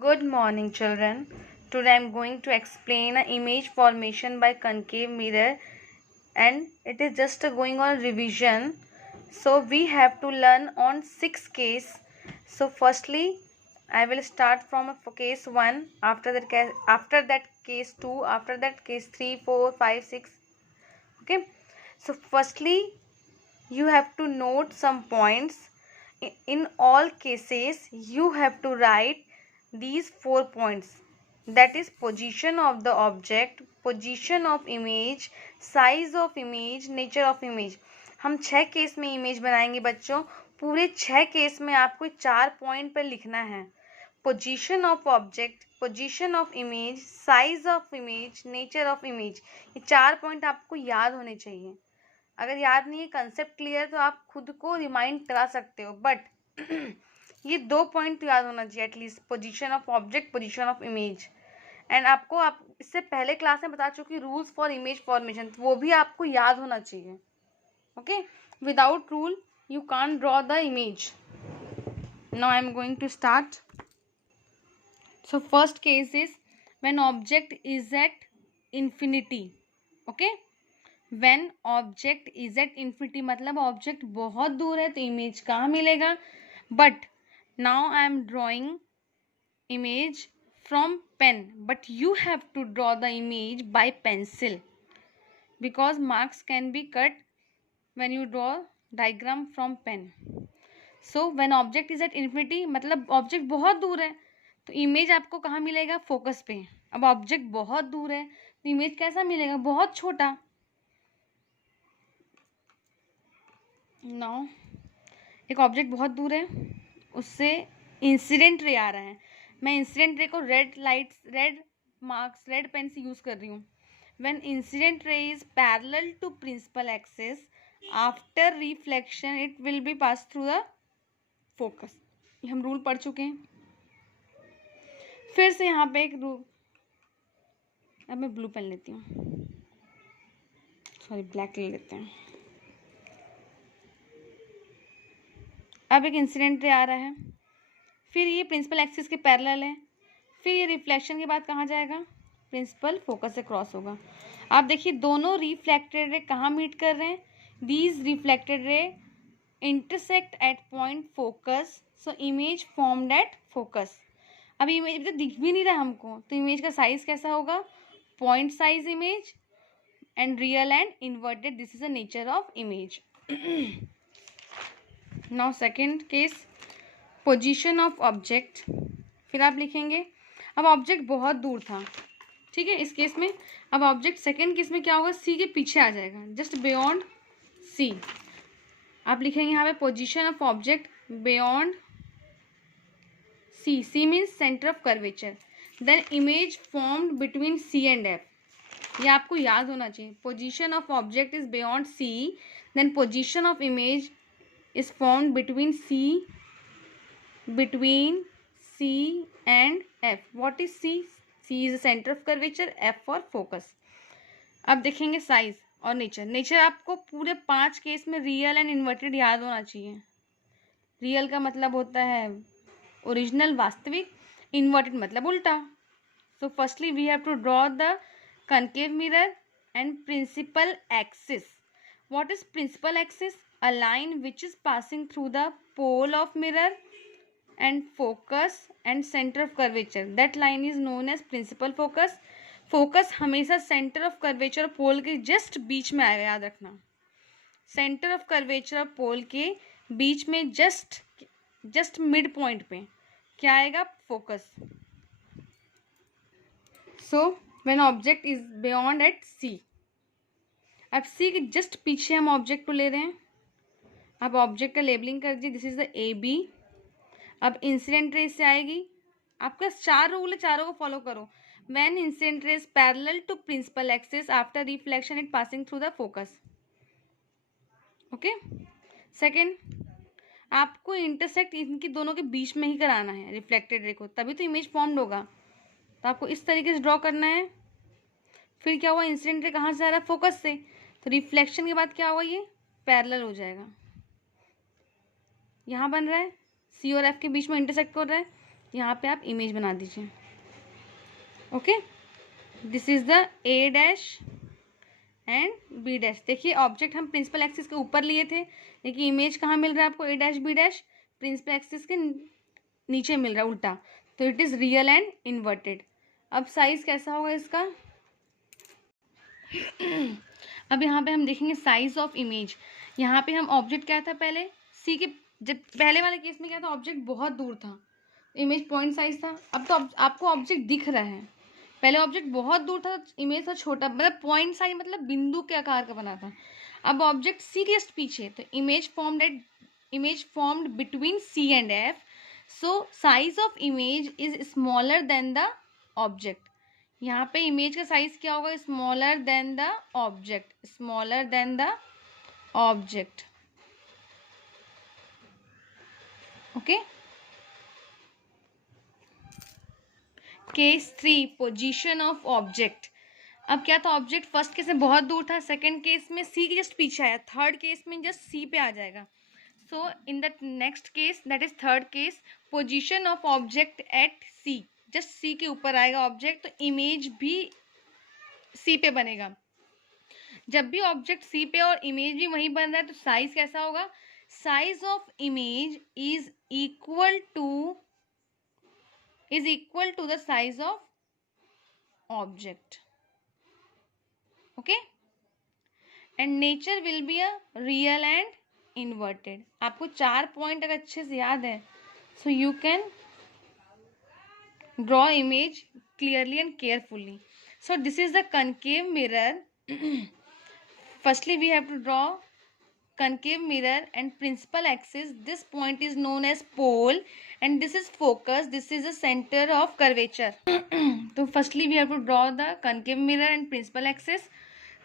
Good morning, children. Today I am going to explain an image formation by concave mirror, and it is just going on revision. So we have to learn on 6 cases. So firstly, I will start from case 1. After that case 2. After that case 3, 4, 5, 6. Okay. So firstly, you have to note some points. In all cases you have to write these 4 points, that is position of the object, position of image, size of image, nature of image. हम 6 case में image बनाएंगे बच्चों. पूरे 6 case में आपको 4 point पर लिखना है. Position of object, position of image, size of image, nature of image. ये 4 पॉइंट आपको याद होने चाहिए. अगर याद नहीं है, कंसेप्ट क्लियर, तो आप खुद को रिमाइंड करा सकते हो, बट ये 2 पॉइंट तो याद होना चाहिए at least. Position of object, position of image. And आप इससे पहले क्लास में बता चुकी रूल्स फॉर इमेज फॉर्मेशन, वो भी आपको याद होना चाहिए. Okay, without rule you can't draw the image. Now I am going to start. So first case is when object is at infinity. Okay, when object is at infinity मतलब object बहुत दूर है, तो इमेज कहाँ मिलेगा. But now I am drawing image from pen, but you have to draw the image by pencil, because marks can be cut when you draw diagram from pen. So when object is at infinity मतलब object बहुत दूर है, तो image आपको कहाँ मिलेगा, focus पे. अब ऑब्जेक्ट बहुत दूर है तो इमेज कैसा मिलेगा, बहुत छोटा. नाउ एक ऑब्जेक्ट बहुत दूर है, उससे इंसिडेंट रे आ रहा है. मैं इंसिडेंट रे को red lights, red marks, red pen से यूज कर रही हूँ. When incident ray is parallel to principal axis after reflection it will be pass through the focus. हम रूल पढ़ चुके हैं. फिर से यहाँ पे एक रूल, अब मैं ब्लू पेन लेती हूँ, सॉरी ब्लैक ले लेते हैं. अब एक इंसिडेंट रे आ रहा है, फिर ये प्रिंसिपल एक्सिस के पैरेलल है, फिर ये रिफ्लेक्शन के बाद कहाँ जाएगा, प्रिंसिपल फोकस से क्रॉस होगा. आप देखिए दोनों रिफ्लेक्टेड रे कहाँ मीट कर रहे हैं, these reflected ray intersect at point focus, so image formed at focus. अब इमेज तो दिख भी नहीं रहा हमको, तो इमेज का साइज कैसा होगा, point size image, and real and inverted. This is the nature of image. Now second case, position of object. फिर आप लिखेंगे अब ऑब्जेक्ट बहुत दूर था, ठीक है, इस केस में. अब ऑब्जेक्ट सेकेंड केस में क्या होगा, सी के पीछे आ जाएगा, जस्ट बियॉन्ड सी. आप लिखेंगे यहाँ पे position of object beyond C. C means centre of curvature. Then image formed between C and F. ये आपको याद होना चाहिए. Position of object is beyond C, then position of image is formed between C and F. What is C? C is the center of curvature, F for focus. अब देखेंगे size और nature. Nature आपको पूरे 5 case में real and inverted याद होना चाहिए. Real का मतलब होता है ओरिजिनल, वास्तविक. इन्वर्टेड मतलब उल्टा. So firstly we have to draw the concave mirror and principal axis. What is principal axis? A line which is passing through the pole of mirror and focus and center of curvature. That line is known as principal focus. Focus हमेशा center of curvature और pole के just बीच में आएगा, याद रखना. center of curvature और pole के बीच में just mid point पे क्या आएगा, focus. So when object is beyond at C. अब C के जस्ट पीछे हम ऑब्जेक्ट को ले रहे हैं. अब ऑब्जेक्ट का लेबलिंग कर दीजिए, this is the A B. अब इंसिडेंट रे से आएगी. आपका 4 रूल है, चारों को फॉलो करो. When incident ray is parallel to principal axis after reflection it passing through the focus. Okay. Second, आपको इंटरसेक्ट इनकी दोनों के बीच में ही कराना है रिफ्लेक्टेड रे को, तभी तो इमेज फॉर्म्ड होगा. तो आपको इस तरीके से ड्रॉ करना है. फिर क्या हुआ, इंसिडेंट रे कहाँ से आ रहा है, फोकस से, तो रिफ्लेक्शन के बाद क्या होगा, ये पैरेलल हो जाएगा. यहाँ बन रहा है सी और एफ के बीच में इंटरसेक्ट कर रहा है, यहाँ पे आप इमेज बना दीजिए। Okay, this is the A dash and B dash. देखिए ऑब्जेक्ट हम प्रिंसिपल एक्सिस के ऊपर लिए थे, देखिए इमेज कहाँ मिल रहा है आपको, A dash B dash principal axis के नीचे मिल रहा है उल्टा, तो it is real and inverted. अब साइज कैसा होगा इसका अब यहाँ पे हम देखेंगे साइज ऑफ इमेज। यहाँ पे हम ऑब्जेक्ट क्या था पहले सी के, जब पहले वाले केस में क्या था, ऑब्जेक्ट बहुत दूर था, इमेज पॉइंट साइज था। अब तो आपको ऑब्जेक्ट दिख रहा है, पहले ऑब्जेक्ट बहुत दूर था, इमेज था छोटा, मतलब पॉइंट साइज मतलब बिंदु के आकार का बना था। अब ऑब्जेक्ट सी के जस्ट पीछे, तो image formed between C and F, so size of image is smaller than the object. यहाँ पे इमेज का साइज क्या होगा, smaller than the object, smaller than the object. Okay, case 3 position of object. अब क्या था, ऑब्जेक्ट फर्स्ट केस में बहुत दूर था, सेकंड केस में सी के जस्ट पीछे आया, थर्ड केस में जस्ट सी पे आ जाएगा। So in the next case that is third case, position of object at C, just C के ऊपर आएगा ऑब्जेक्ट, तो इमेज भी सी पे बनेगा। जब भी ऑब्जेक्ट सी पे और इमेज भी वहीं बन रहा है, तो साइज कैसा होगा, size of image is equal to the size of object. Okay, and nature will be a real and inverted. आपको 4 पॉइंट अगर अच्छे से याद है, so you can draw image clearly and carefully. So this is the concave mirror. Firstly we have to draw concave mirror and principal axis. This point is known as pole and this is focus, this is the center of curvature. So firstly we have to draw the concave mirror and principal axis.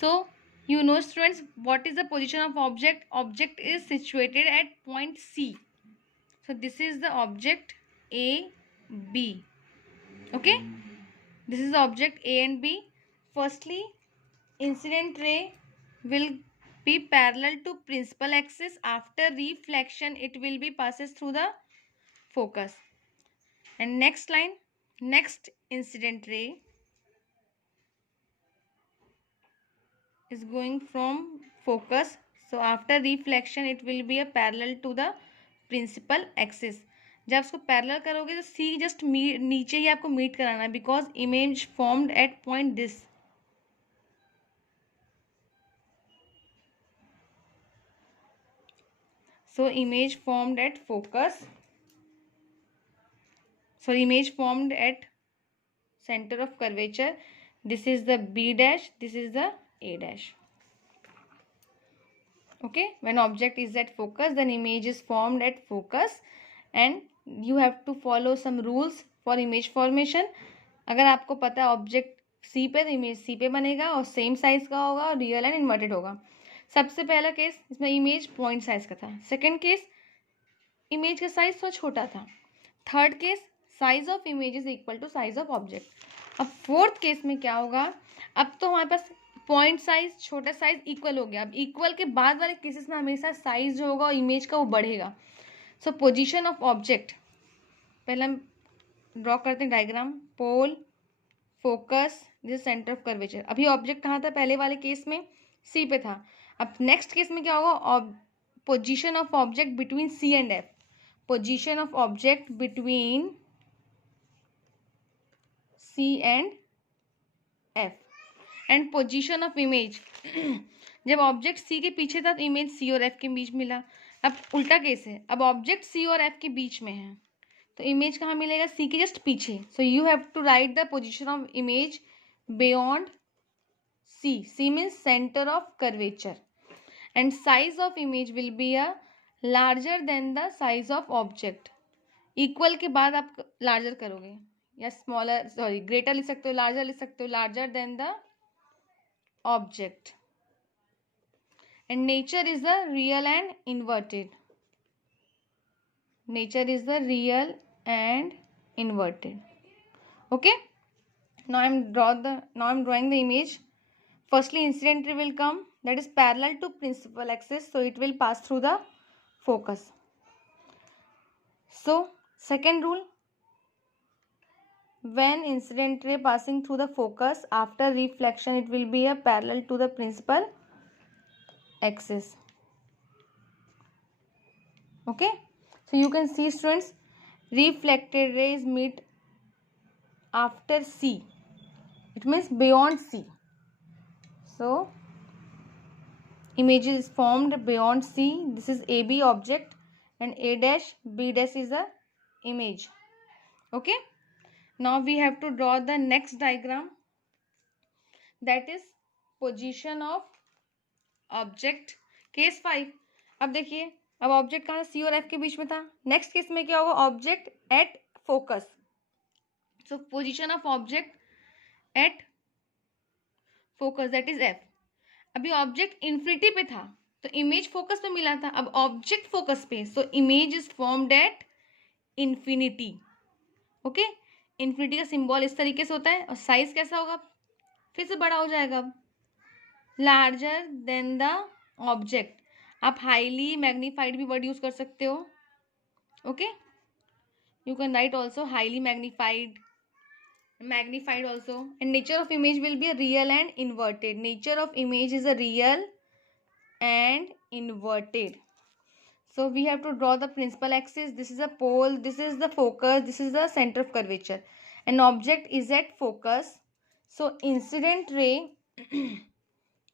So you know students, what is the position of object? Object is situated at point C. So this is the object A, B. Okay, this is the object A and B. Firstly, incident ray will be parallel to principal axis. After reflection it will be passes through the focus. And next line, next incident ray is going from focus, so after reflection it will be a parallel to the principal axis. जब उसको parallel करोगे तो सी just नीचे ही आपको meet कराना है, because image formed eight point this. So image formed at focus, so image formed at center of curvature. This is the B dash, this is the A dash. Okay, when object is at focus then image is formed at focus and you have to follow some rules for image formation. अगर आपको पता है object C पे, तो image सी पे बनेगा और same size का होगा और रियल एंड इन्वर्टेड होगा। सबसे पहला केस इसमें इमेज पॉइंट साइज का था, सेकंड केस इमेज का साइज थोड़ा छोटा था, third case size of image is equal to size of object. अब फोर्थ केस में क्या होगा, अब तो हमारे पास पॉइंट साइज छोटा साइज इक्वल हो गया, अब इक्वल के बाद वाले केसेस में हमेशा साइज जो होगा इमेज का वो बढ़ेगा। सो पोजीशन ऑफ ऑब्जेक्ट, पहले हम ड्रॉ करते हैं diagram, pole, focus, this centre of curvature. अभी ऑब्जेक्ट कहाँ था, पहले वाले केस में सी पे था। अब नेक्स्ट केस में क्या होगा, position of object between C and F, position of object between C and F, and position of image. जब ऑब्जेक्ट सी के पीछे था तो इमेज सी और एफ के बीच मिला। अब उल्टा केस है, अब ऑब्जेक्ट सी और एफ के बीच में है तो इमेज कहाँ मिलेगा, सी के जस्ट पीछे। So you have to write the position of image beyond C, C means centre of curvature, and size of image will be a larger than the size of object. Equal के बाद आप larger करोगे या smaller, sorry greater लिख सकते हो, larger लिख सकते हो, larger than the object. And nature is the real and inverted, nature is the real and inverted. Okay, now I'm drawing the image. Firstly incident ray will come, that is parallel to principal axis, so it will pass through the focus. So second rule, when incident ray passing through the focus after reflection it will be a parallel to the principal axis. Okay, so you can see students, reflected rays meet after C, it means beyond C. So image is formed beyond C. This is AB object and A dash B dash is a image. Okay, now we have to draw the next diagram, that is position of object. Case 5. अब देखिए, अब object कहाँ सी और F के बीच में था. Next case में क्या होगा, object at focus. So position of object at focus that is F. अभी ऑब्जेक्ट इन्फिनिटी पे था तो इमेज फोकस पे मिला था. अब ऑब्जेक्ट फोकस पे, so image is formed at infinity. Okay, infinity का सिंबल इस तरीके से होता है और साइज कैसा होगा, फिर से बड़ा हो जाएगा. अब लार्जर देन द ऑब्जेक्ट. आप हाईली मैग्नीफाइड भी वर्ड यूज कर सकते हो. Okay, you can write also highly magnified, magnified also. And nature of image will be a real and inverted. Nature of image is a real and inverted. So we have to draw the principal axis. This is a pole, this is the focus, this is the center of curvature. An object is at focus, so incident ray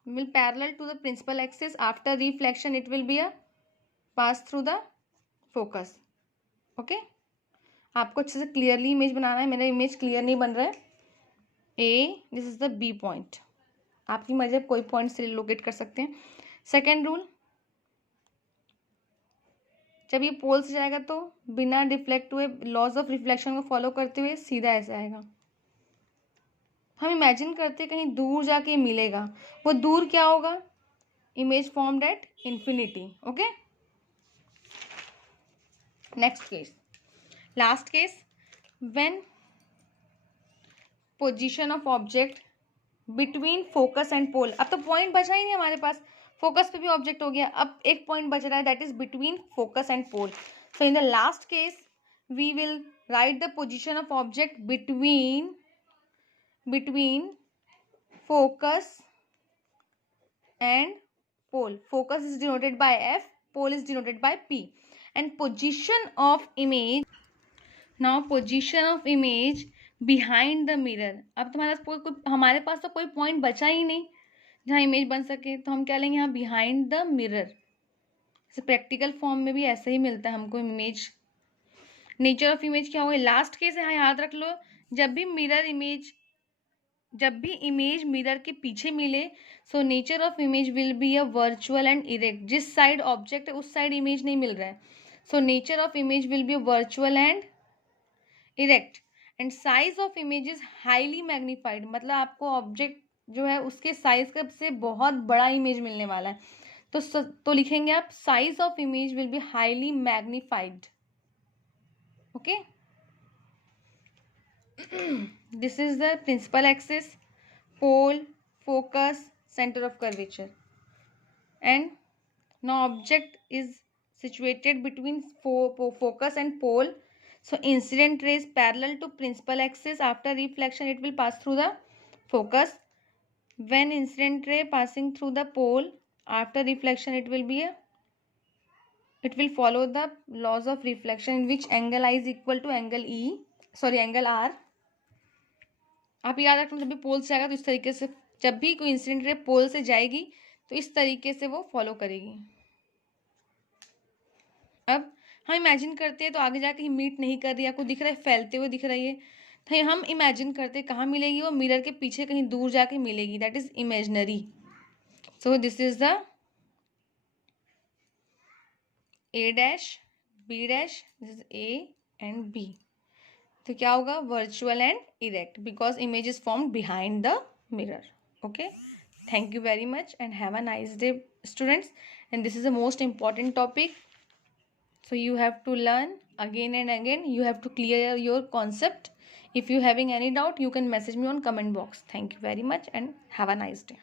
will parallel to the principal axis. After reflection it will be a pass through the focus. Okay, आपको अच्छे से clearly image बनाना है. मेरा image clear नहीं बन रहा है. A, this is the B point. आपकी मर्जी, आप कोई पॉइंट से लोकेट कर सकते हैं. सेकेंड रूल, जब ये पोल से जाएगा तो बिना डिफ्लेक्ट हुए, लॉज ऑफ रिफ्लेक्शन को फॉलो करते हुए सीधा ऐसे आएगा. हम इमेजिन करते कहीं दूर जाके मिलेगा. वो दूर क्या होगा, image formed at infinity. Okay, next case, last case, when position of object between focus and pole. अब तो पॉइंट बचा ही नहीं हमारे पास, फोकस पे भी ऑब्जेक्ट हो गया, अब एक पॉइंट बच रहा है, that is between focus and pole. So in the last case we will write the position of object between focus and pole. Focus is denoted by F, pole is denoted by P. And position of image, now position of image behind the mirror. अब हमारे पास तो कोई point बचा ही नहीं जहाँ image बन सके, तो हम क्या लेंगे यहाँ, behind the mirror. Practical form में भी ऐसे ही मिलता है हमको इमेज. नेचर ऑफ इमेज क्या होगा, लास्ट केस है, याद रख लो. जब भी इमेज मिरर के पीछे मिले, so nature of image will be a virtual and erect. जिस साइड ऑब्जेक्ट है उस साइड इमेज नहीं मिल रहा है, so nature of image will be a virtual and erect. And size of image is highly magnified, मतलब आपको object जो है उसके साइज से बहुत बड़ा इमेज मिलने वाला है. तो लिखेंगे आप, size of image will be highly magnified. Okay, this is the principal axis, pole, focus, center of curvature. And now object is situated between focus and pole, so incident rays parallel to principal axis. After reflection it will pass through the focus. When incident ray passing through the pole, after reflection it will follow the laws of reflection, in which angle I is equal to angle R. आप याद रखना, जब भी पोल से जाएगा तो इस तरीके से, जब भी कोई इंसिडेंट रे पोल से जाएगी तो इस तरीके से वो फॉलो करेगी. अब हम इमेजिन करते हैं तो आगे जाके मीट नहीं कर रही है, आपको दिख रहा है फैलते हुए दिख रही है, तो हम इमेजिन करते हैं कहाँ मिलेगी, वो मिरर के पीछे कहीं दूर जाके मिलेगी, that is imaginary. So this is the A dash B dash, this is A and B. तो क्या होगा, virtual and erect, because image is formed behind the mirror. Okay, thank you very much and have a nice day students. And this is the most important topic, so you have to learn again and again. You have to clear your concept. If you having any doubt, you can message me on comment box. Thank you very much and have a nice day.